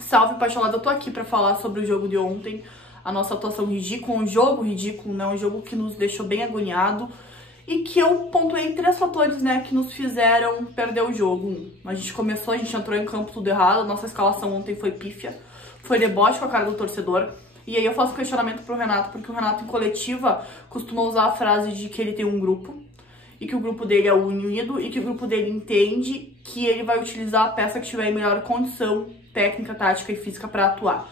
Salve, Pacholada, eu tô aqui pra falar sobre o jogo de ontem, a nossa atuação ridícula, um jogo ridículo, né? Um jogo que nos deixou bem agoniado e que eu pontuei 3 fatores, né, que nos fizeram perder o jogo. A gente começou, a gente entrou em campo tudo errado, a nossa escalação ontem foi pífia, foi deboche com a cara do torcedor. E aí eu faço questionamento pro Renato, porque o Renato em coletiva costuma usar a frase de que ele tem um grupo, e que o grupo dele é unido, e que o grupo dele entende que ele vai utilizar a peça que tiver em melhor condição técnica, tática e física para atuar.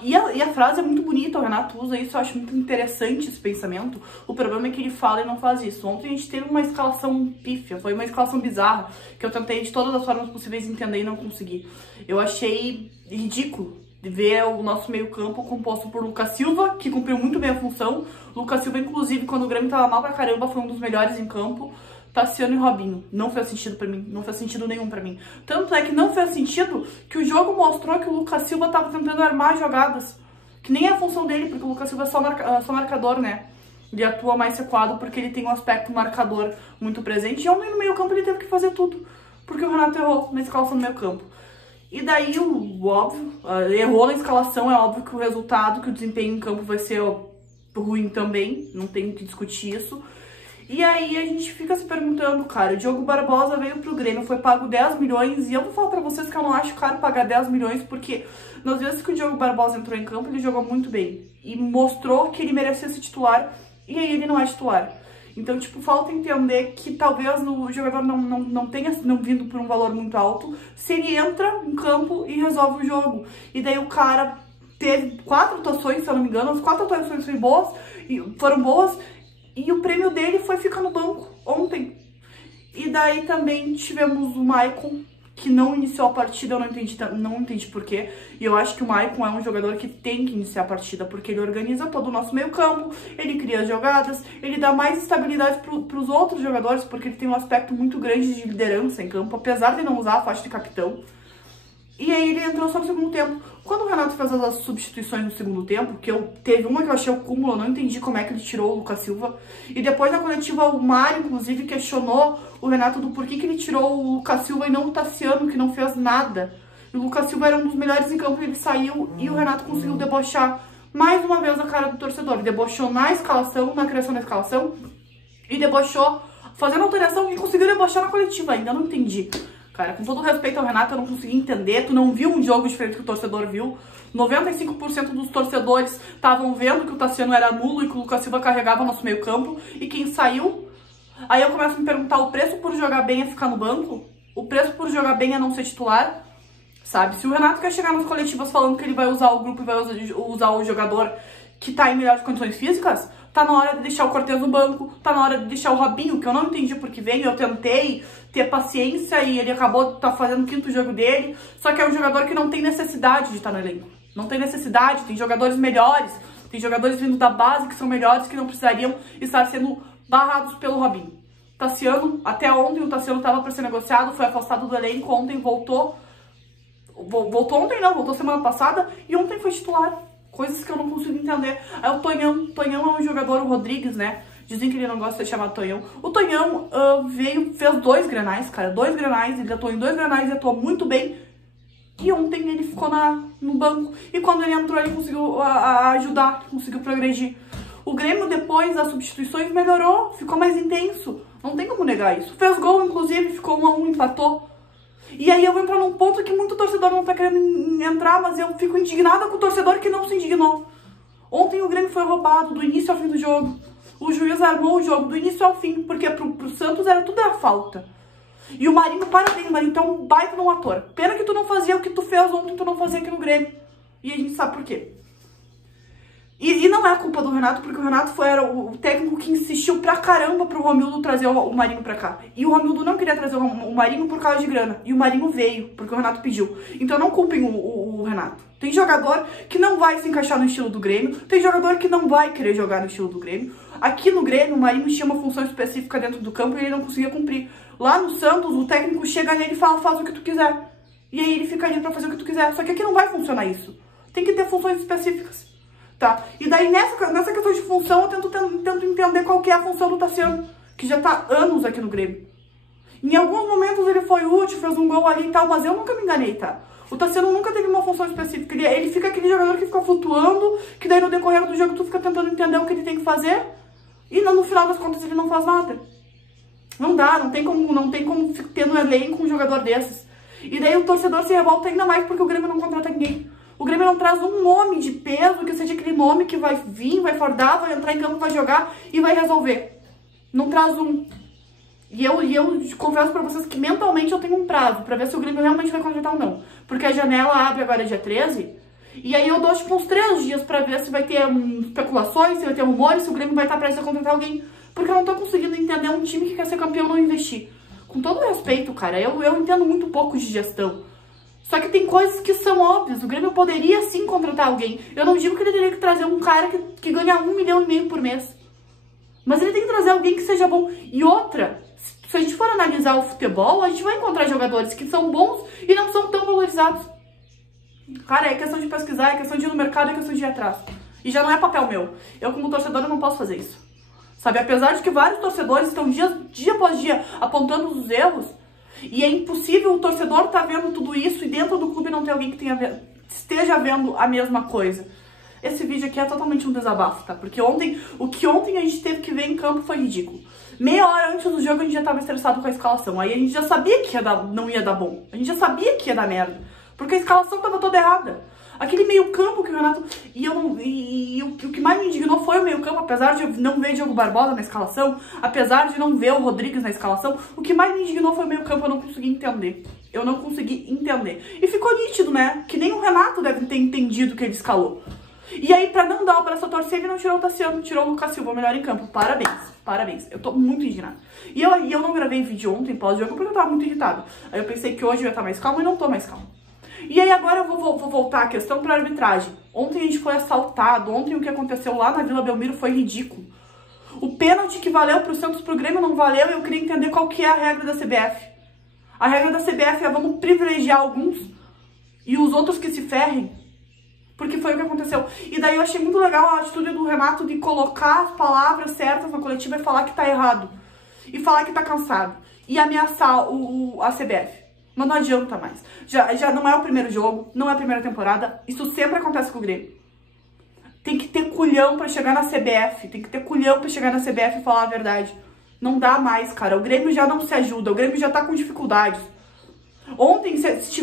E a frase é muito bonita, o Renato usa isso, eu acho muito interessante esse pensamento. O problema é que ele fala e não faz isso. Ontem a gente teve uma escalação pífia, foi uma escalação bizarra, que eu tentei de todas as formas possíveis entender e não consegui. Eu achei ridículo de ver o nosso meio campo composto por Lucas Silva, que cumpriu muito bem a função. Lucas Silva, inclusive, quando o Grêmio tava mal pra caramba, foi um dos melhores em campo. Tassiano e Robinho. Não fez sentido pra mim. Não fez sentido nenhum pra mim. Tanto é que não fez sentido que o jogo mostrou que o Lucas Silva tava tentando armar jogadas. Que nem é a função dele, porque o Lucas Silva é só marcador, né? Ele atua mais recuado porque ele tem um aspecto marcador muito presente. E ontem no meio campo ele teve que fazer tudo. Porque o Renato errou na escalação do meio campo. E daí, óbvio, errou na escalação, é óbvio que o resultado, que o desempenho em campo vai ser ruim também, não tem que discutir isso. E aí a gente fica se perguntando, cara, o Diogo Barbosa veio pro Grêmio, foi pago 10 milhões, e eu vou falar pra vocês que eu não acho caro pagar 10 milhões, porque nas vezes que o Diogo Barbosa entrou em campo, ele jogou muito bem, e mostrou que ele merecia ser titular, e aí ele não é titular. Então, tipo, falta entender que talvez o jogador não tenha vindo por um valor muito alto, se ele entra em campo e resolve o jogo. E daí o cara teve 4 atuações, se eu não me engano, as 4 atuações foram boas, e o prêmio dele foi ficar no banco ontem. E daí também tivemos o Maicon, que não iniciou a partida, eu não entendi por quê. E eu acho que o Maicon é um jogador que tem que iniciar a partida, porque ele organiza todo o nosso meio campo, ele cria as jogadas, ele dá mais estabilidade pros outros jogadores, porque ele tem um aspecto muito grande de liderança em campo, apesar de não usar a faixa de capitão. E aí ele entrou só no segundo tempo. Quando o Renato fez as substituições no segundo tempo, teve uma que eu achei o cúmulo, eu não entendi como é que ele tirou o Lucas Silva. E depois na coletiva o Mário, inclusive, questionou o Renato do porquê que ele tirou o Lucas Silva e não o Tassiano, que não fez nada. E o Lucas Silva era um dos melhores em campo, ele saiu e o Renato conseguiu debochar mais uma vez a cara do torcedor. Ele debochou na escalação, na criação da escalação, e debochou fazendo alteração e conseguiu debochar na coletiva ainda, eu não entendi. Cara, com todo respeito ao Renato, eu não consegui entender. Tu não viu um jogo diferente que o torcedor viu. 95% dos torcedores estavam vendo que o Tassiano era nulo e que o Lucas Silva carregava nosso meio campo. E quem saiu... Aí eu começo a me perguntar, o preço por jogar bem é ficar no banco? O preço por jogar bem é não ser titular? Sabe? Se o Renato quer chegar nas coletivas falando que ele vai usar o grupo e vai usar o jogador que tá em melhores condições físicas, tá na hora de deixar o Cortez no banco, tá na hora de deixar o Robinho, que eu não entendi por que veio, eu tentei ter paciência e ele acabou fazendo o 5º jogo dele, só que é um jogador que não tem necessidade de estar no elenco, não tem necessidade, tem jogadores melhores, tem jogadores vindo da base que são melhores, que não precisariam estar sendo barrados pelo Robinho. Tassiano, até ontem o Tassiano estava para ser negociado, foi afastado do elenco, ontem voltou semana passada e ontem foi titular. Coisas que eu não consigo entender. Aí o Tonhão é um jogador, o Rodrigues, né? Dizem que ele não gosta de ser chamado Tonhão. O Tonhão fez 2 grenais, cara. 2 grenais, ele atuou em 2 grenais e atuou muito bem. E ontem ele ficou no banco. E quando ele entrou, ele conseguiu ajudar, conseguiu progredir. O Grêmio, depois das substituições, melhorou, ficou mais intenso. Não tem como negar isso. Fez gol, inclusive, ficou 1-1, empatou. E aí eu vou entrar num ponto que muito torcedor não tá querendo entrar, mas eu fico indignada com o torcedor que não se indignou. Ontem o Grêmio foi roubado do início ao fim do jogo. O juiz armou o jogo do início ao fim, porque pro Santos tudo era falta. E o Marinho, parabéns, Marinho, tu é um baita de um ator. Pena que tu não fazia o que tu fez ontem, tu não fazia aqui no Grêmio. E a gente sabe por quê. E não é culpa do Renato, porque o Renato era o técnico que insistiu pra caramba pro Romildo trazer o Marinho pra cá. E o Romildo não queria trazer o Marinho por causa de grana. E o Marinho veio, porque o Renato pediu. Então não culpem o Renato. Tem jogador que não vai se encaixar no estilo do Grêmio. Tem jogador que não vai querer jogar no estilo do Grêmio. Aqui no Grêmio, o Marinho tinha uma função específica dentro do campo e ele não conseguia cumprir. Lá no Santos, o técnico chega nele e fala, faz o que tu quiser. E aí ele fica ali pra fazer o que tu quiser. Só que aqui não vai funcionar isso. Tem que ter funções específicas. Tá? E daí nessa questão de função eu tento entender qual que é a função do Tassiano, que já tá anos aqui no Grêmio. Em alguns momentos ele foi útil, fez um gol ali e tal, mas eu nunca me enganei, tá? O Tassiano nunca teve uma função específica. Ele fica aquele jogador que fica flutuando, que daí no decorrer do jogo tu fica tentando entender o que ele tem que fazer e no final das contas ele não faz nada. Não dá, não tem como ter no elenco um jogador desses. E daí o torcedor se revolta ainda mais porque o Grêmio não contrata ninguém. O Grêmio não traz um nome de peso, que seja aquele nome que vai vir, vai fardar, vai entrar em campo, vai jogar e vai resolver. Não traz um. E eu confesso pra vocês que mentalmente eu tenho um prazo pra ver se o Grêmio realmente vai contratar ou não. Porque a janela abre agora dia 13, e aí eu dou tipo uns 3 dias pra ver se vai ter especulações, se vai ter rumores, se o Grêmio vai estar prestes a contratar alguém. Porque eu não tô conseguindo entender um time que quer ser campeão não investir. Com todo respeito, cara, eu entendo muito pouco de gestão. Só que tem coisas que são óbvias. O Grêmio poderia sim contratar alguém. Eu não digo que ele teria que trazer um cara que ganha 1,5 milhão por mês. Mas ele tem que trazer alguém que seja bom. E outra, se a gente for analisar o futebol, a gente vai encontrar jogadores que são bons e não são tão valorizados. Cara, é questão de pesquisar, é questão de ir no mercado, é questão de ir atrás. E já não é papel meu. Eu, como torcedor, eu não posso fazer isso. Sabe, apesar de que vários torcedores estão dia após dia apontando os erros, e é impossível o torcedor estar vendo tudo isso e dentro do clube não ter alguém que esteja vendo a mesma coisa. Esse vídeo aqui é totalmente um desabafo, tá? Porque o que ontem a gente teve que ver em campo foi ridículo. Meia hora antes do jogo a gente já estava estressado com a escalação. Aí a gente já sabia que não ia dar bom. A gente já sabia que ia dar merda. Porque a escalação estava toda errada. Aquele meio campo que o Renato... E o que mais me indignou foi o meio campo, apesar de não ver Diogo Barbosa na escalação, apesar de não ver o Rodrigues na escalação, o que mais me indignou foi o meio campo, eu não consegui entender. Eu não consegui entender. E ficou nítido, né? Que nem o Renato deve ter entendido que ele escalou. E aí, pra não dar o braço a torcer, ele não tirou o Tassiano, tirou o Lucas Silva, melhor em campo. Parabéns, parabéns. Eu tô muito indignada. E eu não gravei vídeo ontem, pós-jogo, porque eu tava muito irritada. Aí eu pensei que hoje eu ia estar mais calma e não tô mais calma. E aí agora eu vou voltar a questão pra arbitragem. Ontem a gente foi assaltado, ontem o que aconteceu lá na Vila Belmiro foi ridículo. O pênalti que valeu pro Santos, pro Grêmio não valeu, e eu queria entender qual que é a regra da CBF. A regra da CBF é vamos privilegiar alguns e os outros que se ferrem. Porque foi o que aconteceu. E daí eu achei muito legal a atitude do Renato de colocar as palavras certas na coletiva e falar que tá errado. E falar que tá cansado. E ameaçar a CBF. Mas não adianta mais. Já não é o primeiro jogo, não é a primeira temporada. Isso sempre acontece com o Grêmio. Tem que ter culhão pra chegar na CBF. Tem que ter culhão pra chegar na CBF e falar a verdade. Não dá mais, cara. O Grêmio já não se ajuda. O Grêmio já tá com dificuldades. Ontem, se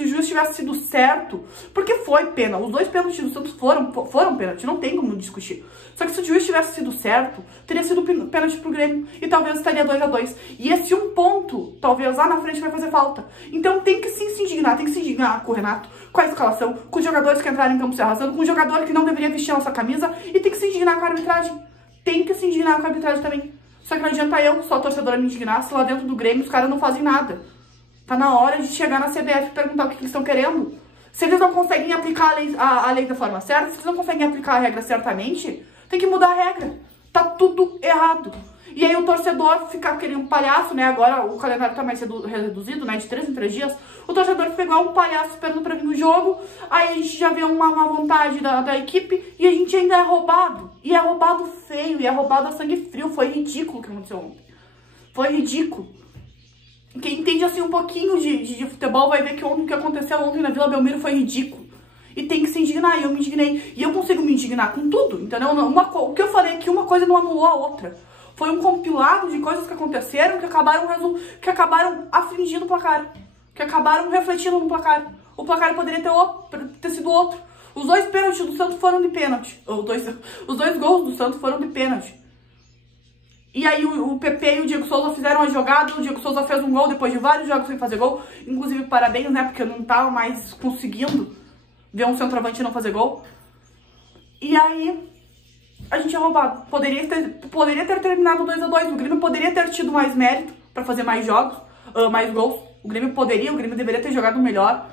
o juiz tivesse sido certo, porque foi pena, os 2 pênaltis do Santos foram pênalti, não tem como discutir. Só que se o juiz tivesse sido certo, teria sido pênalti pro Grêmio e talvez estaria 2-2. E esse um ponto, talvez lá na frente vai fazer falta. Então tem que sim se indignar com o Renato, com a escalação, com os jogadores que entraram em campo se arrastando, com o jogador que não deveria vestir a nossa camisa e tem que se indignar com a arbitragem. Tem que se indignar com a arbitragem também. Só que não adianta eu, só a torcedora, me indignar se lá dentro do Grêmio os caras não fazem nada. Tá na hora de chegar na CBF e perguntar o que eles estão querendo. Se eles não conseguem aplicar a lei da forma certa, se eles não conseguem aplicar a regra certamente, tem que mudar a regra. Tá tudo errado. E aí o torcedor fica querendo um palhaço, né? Agora o calendário tá mais reduzido, né? De 3 em 3 dias. O torcedor fica igual um palhaço esperando pra vir no jogo. Aí a gente já vê uma vontade da equipe e a gente ainda é roubado. E é roubado feio, e é roubado a sangue frio. Foi ridículo o que aconteceu ontem. Foi ridículo. Quem entende assim um pouquinho de futebol vai ver que o que aconteceu ontem na Vila Belmiro foi ridículo. E tem que se indignar, e eu me indignei. E eu consigo me indignar com tudo, entendeu? O que eu falei aqui, uma coisa não anulou a outra. Foi um compilado de coisas que aconteceram que acabaram afligindo o placar. Que acabaram refletindo no placar. O placar poderia ter sido outro. Os 2 pênaltis do Santos foram de pênalti. Os dois gols do Santos foram de pênalti. E aí o PP e o Diego Souza fizeram a jogada, o Diego Souza fez um gol depois de vários jogos sem fazer gol. Inclusive, parabéns, né? Porque eu não tava mais conseguindo ver um centroavante não fazer gol. E aí, a gente é roubado. Poderia ter terminado 2-2. O Grêmio poderia ter tido mais mérito pra fazer mais jogos, mais gols. O Grêmio deveria ter jogado melhor.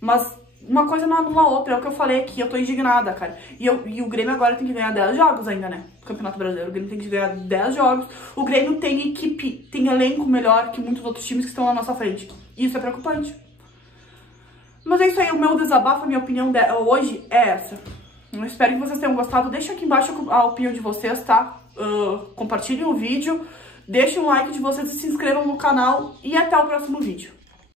Mas uma coisa não anula a outra, é o que eu falei aqui, eu tô indignada, cara. E o Grêmio agora tem que ganhar 10 jogos ainda, né? Campeonato Brasileiro, o Grêmio tem que ganhar 10 jogos. O Grêmio tem equipe, tem elenco melhor que muitos outros times que estão na nossa frente. E isso é preocupante. Mas é isso aí, o meu desabafo, a minha opinião hoje é essa. Eu espero que vocês tenham gostado. Deixa aqui embaixo a opinião de vocês, tá? Compartilhem o vídeo, deixem um like de vocês e se inscrevam no canal. E até o próximo vídeo.